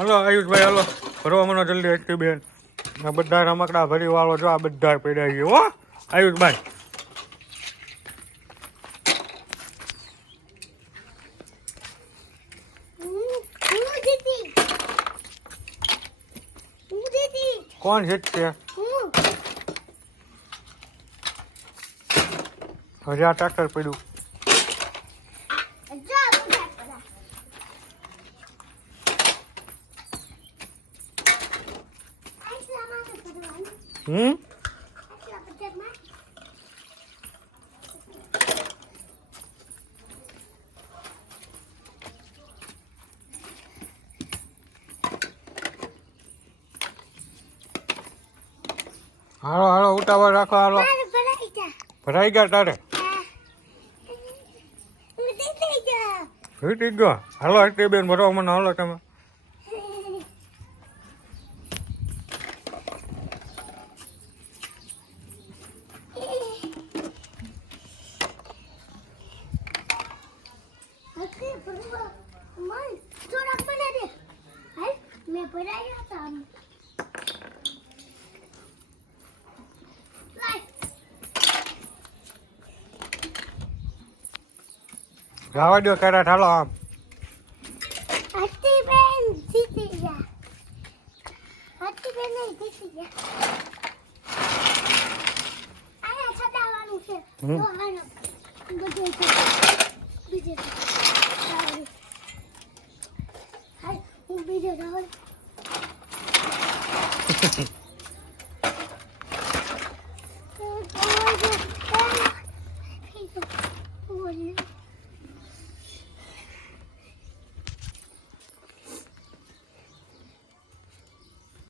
હાલો આયુષભાઈ હાલો ભરવા મને જલ્દી એટલી બેન આ બધા રમકડા ભરી વાળો જો આ બધા પડ્યા છે હો આયુષભાઈ કોણ જીતશે હજી આ ટ્રેક્ટર પડ્યું હાલો હાલો ઉતાવળ રાખો હાલો ભરાઈ ગયા તારે વીટી ગયો હાલો એટલી બેન ભરવા મને હાલો તમે જવા દો કેરેટ હાલો આમ બીજો